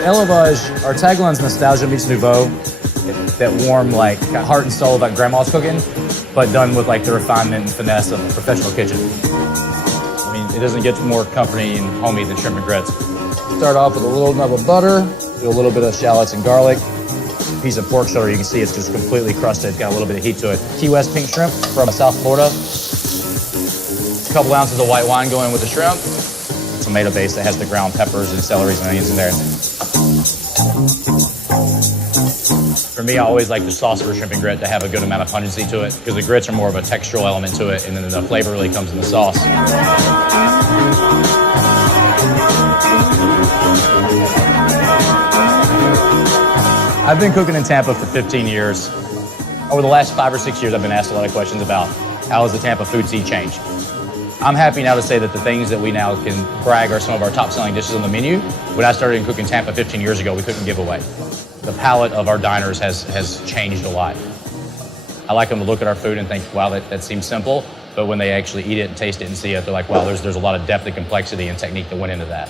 At Elevage, our tagline's nostalgia meets nouveau. That warm, like, heart and soul that grandma's cooking, but done with like the refinement and finesse of a professional kitchen. I mean, it doesn't get more comforting and homey than shrimp and grits. Start off with a little nub of butter, do a little bit of shallots and garlic. Piece of pork shoulder, you can see it's just completely crusted. It's got a little bit of heat to it. Key West pink shrimp from South Florida. A couple ounces of white wine going with the shrimp. Tomato base that has the ground peppers and celeries and onions in there. For me, I always like the sauce for shrimp and grit to have a good amount of pungency to it, because the grits are more of a textural element to it, and then the flavor really comes in the sauce. I've been cooking in Tampa for 15 years. Over the last 5 or 6 years, I've been asked a lot of questions about how has the Tampa food scene changed. I'm happy now to say that the things that we now can brag are some of our top selling dishes on the menu. When I started cooking Tampa 15 years ago, we couldn't give away. The palate of our diners has changed a lot. I like them to look at our food and think, wow, that seems simple. But when they actually eat it and taste it and see it, they're like, wow, there's a lot of depth and complexity and technique that went into that.